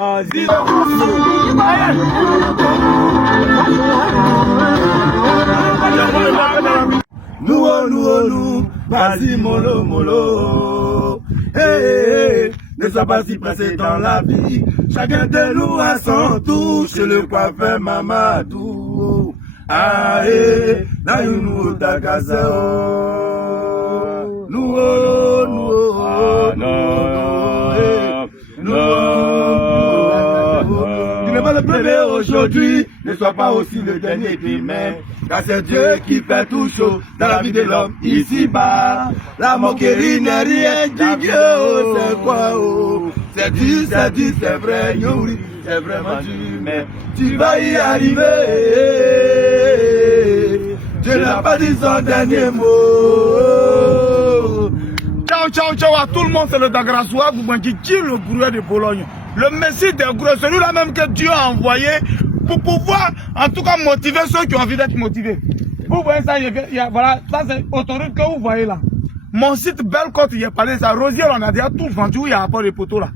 Nous, vas-y mollo. Hey, ne sois pas si pressé dans la vie. Chacun de nous a son tour chez le coiffeur Mamadou. Aïe, na nous takaseo. Nous. Tu n'es pas le premier aujourd'hui, ne sois pas aussi le dernier demain. Car c'est Dieu qui fait tout chaud dans la vie de l'homme ici-bas. La moquerie n'est rien du Dieu, c'est quoi oh? C'est dur, c'est vrai, oui, c'est vraiment dur, mais tu vas y arriver. Dieu n'a pas dit son dernier mot. Ciao à tout le monde, c'est le Dagrasoua, vous qui tire le gourou de Bologne. Le Messie des gourous, celui-là même que Dieu a envoyé pour pouvoir, en tout cas, motiver ceux qui ont envie d'être motivés. Vous voyez ça, voilà, ça c'est autoroute que vous voyez là. Mon site Bellecote, il y a parlé ça. Rosier, on a déjà tout vendu, il y a pas de poteaux là.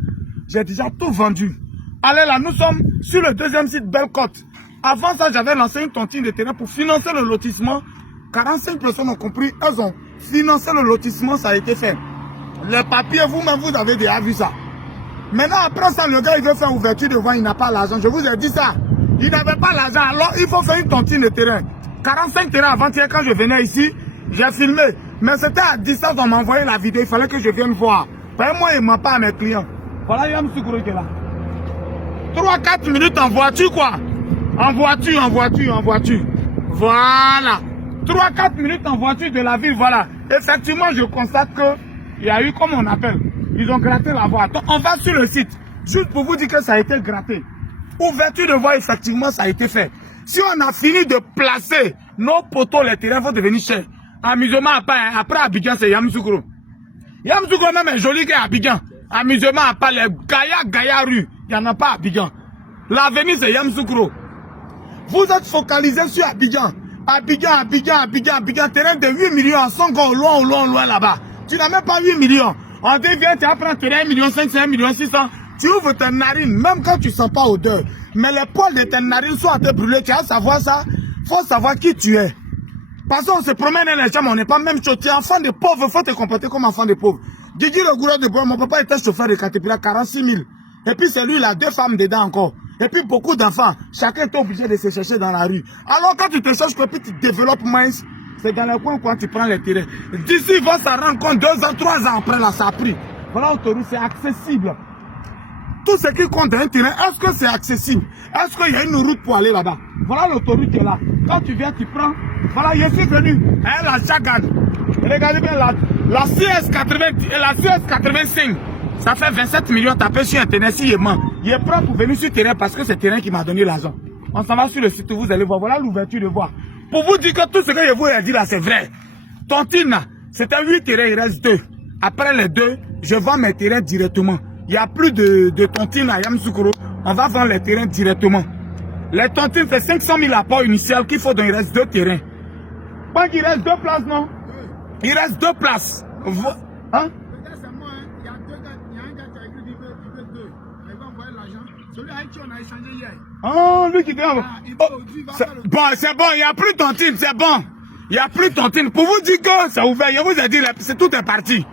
J'ai déjà tout vendu. Allez là, nous sommes sur le deuxième site Bellecote. Avant ça, j'avais lancé une tontine de terrain pour financer le lotissement. 45 personnes ont compris, elles ont financé le lotissement, ça a été fait. Les papiers, vous-même, vous avez déjà vu ça. Maintenant, après ça, le gars, il veut faire ouverture de voie, il n'a pas l'argent. Je vous ai dit ça. Il n'avait pas l'argent, alors il faut faire une tontine de terrain. 45 terrains avant-hier, quand je venais ici, j'ai filmé. Mais c'était à distance, on m'a envoyé la vidéo, il fallait que je vienne voir. Moi, il ne ment pas à mes clients. Voilà, Yam Soukourou qui est là. 3-4 minutes en voiture, quoi. En voiture. Voilà. 3-4 minutes en voiture de la ville, voilà. Effectivement, je constate que il y a eu, comme on appelle, ils ont gratté la voie. Donc, on va sur le site, juste pour vous dire que ça a été gratté. Ouverture de voie, effectivement, ça a été fait. Si on a fini de placer nos poteaux, les terrains vont devenir chers. Amusement à part, après Abidjan, c'est Yamoussoukro. Yamoussoukro même est joli qu'à Abidjan. Amusement à part, les Gaïa rue, il n'y en a pas à Abidjan. L'avenir, c'est Yamoussoukro. Vous êtes focalisé sur Abidjan. Abidjan, terrain de 8 millions, à Songo, loin là-bas. Tu n'as même pas 8 millions. On dit, viens, tu apprends terrain 1,5 million, 1,6 million. Tu ouvres tes narines, même quand tu ne sens pas odeur. Mais les poils de tes narines sont à te brûler. Tu vas savoir ça. Il faut savoir qui tu es. Parce qu'on se promène dans les chambres, on n'est pas même chaud. Tu es enfant de pauvre, il faut te comporter comme enfant de pauvre. Didi le gourou de bois, mon papa était chauffeur de Caterpillar, 46 000. Et puis c'est lui, il a 2 femmes dedans encore. Et puis beaucoup d'enfants. Chacun est obligé de se chercher dans la rue. Alors quand tu te cherches, que puis tu développes moins, c'est dans le coin quand tu prends les terrains. D'ici, ils vont s'en rendre compte 2 ans, 3 ans après, là, ça a pris. Voilà, l'autoroute, c'est accessible. Tout ce qui compte dans un terrain, est-ce que c'est accessible? Est-ce qu'il y a une route pour aller là-bas? Voilà l'autoroute qui est là. Quand tu viens, tu prends. Voilà, je suis venu. Elle a Chagan. Regardez bien la CS80 et la CS85. Ça fait 27 millions tapés sur Internet. Si il est prêt pour venir sur le terrain parce que c'est le terrain qui m'a donné l'argent. On s'en va sur le site, vous allez voir. Voilà l'ouverture de voie. Pour vous dire que tout ce que je vous ai dit là, c'est vrai. Tontine, c'était 8 terrains, il reste 2. Après les 2, je vends mes terrains directement. Il n'y a plus de tontine à Yamoussoukro. On va vendre les terrains directement. Les tontines, c'est 500 000 apports initial qu'il faut, donc il reste 2 terrains. Pas qu'il reste 2 places, non? Il reste 2 places. Hein? Oh, lui qui dit... Bon, c'est bon, il n'y a plus de tontine, c'est bon. Il n'y a plus de tontine. Pour vous dire que c'est ouvert, je vous ai dit, tout est parti.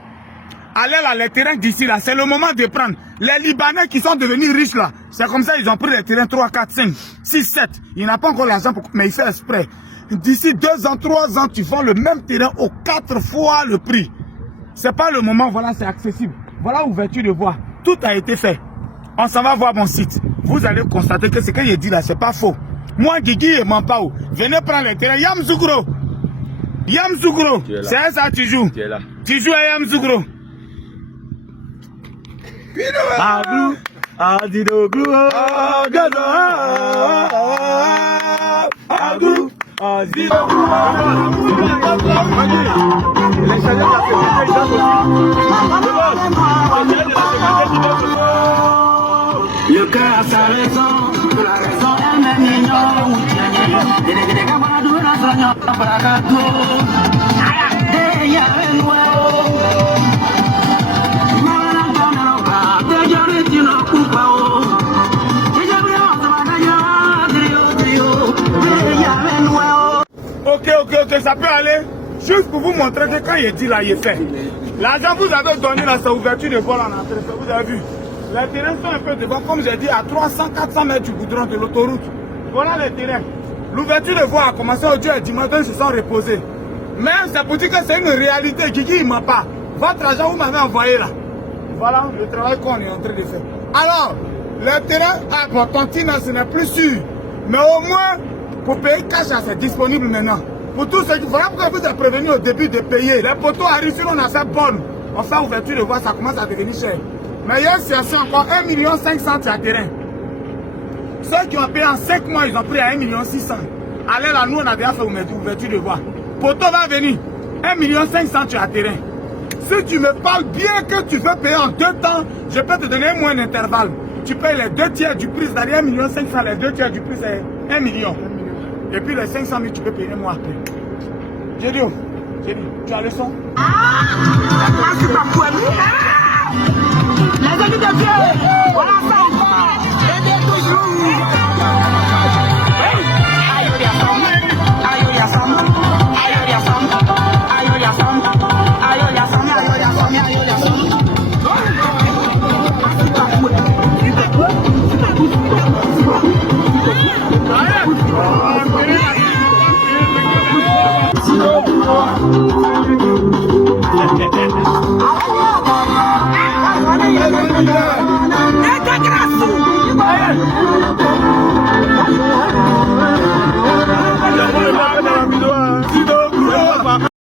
Allez là, les terrains d'ici là, c'est le moment de prendre. Les Libanais qui sont devenus riches là, c'est comme ça, ils ont pris les terrains 3, 4, 5, 6, 7. Il n'a pas encore l'argent, mais il fait exprès. D'ici 2 ans, 3 ans, tu vends le même terrain aux 4 fois le prix. C'est pas le moment, voilà, c'est accessible. Voilà ouverture de voie. Tout a été fait. On s'en va voir mon site. Vous allez constater que ce que j'ai dit là, c'est pas faux. Moi, Guigui et Mampao, venez prendre les terrains. Yamoussoukro. Yamoussoukro. C'est ça, tu joues. Tu es là. Tu joues à Yamoussoukro. Agrou, Adidogrou, Gaza, Agrou, Adidogrou, les chagins de la sécurité, ils ont aussi. Le cœur a sa raison, que la raison elle-même ignore. Ok, ça peut aller. Juste pour vous montrer que quand il dit là, il est fait. L'argent que vous avez donné là, c'est ouverture de voie en entrée. Vous avez vu. Les terrains sont un peu devant, comme j'ai dit, à 300-400 mètres du goudron de l'autoroute. Voilà les terrains. L'ouverture de voie a commencé aujourd'hui et dimanche, ils se sont reposés. Mais c'est pour dire que c'est une réalité. Kiki, il ne ment pas. Votre argent, vous m'avez envoyé là. Voilà le travail qu'on est en train de faire. Alors, le terrain, bon, Tontina, ce n'est plus sûr. Mais au moins, pour payer cash, c'est disponible maintenant. Pour tous ceux qui, voilà pourquoi vous êtes prévenus au début de payer. Les poteaux arrivent, si on a fait bonne, on fait ouverture de voie, ça commence à devenir cher. Mais hier, c'est encore 1 500 000 de terrain. Ceux qui ont payé en 5 mois, ils ont pris à 1 600 000. Allez là, nous, on a déjà fait ouverture de voie. Poteau va venir, 1 500 000 de terrain. Si tu me parles bien que tu veux payer en 2 temps, je peux te donner un mois d'intervalle. Tu payes les 2 tiers du prix, c'est-à-dire 1 500 000, les 2 tiers du prix, c'est 1 million. Et puis les 500 000, tu peux payer un mois après. J'ai dit, tu as le son? Les amis de Dieu, voilà ça encore. Aidez toujours. Aïe,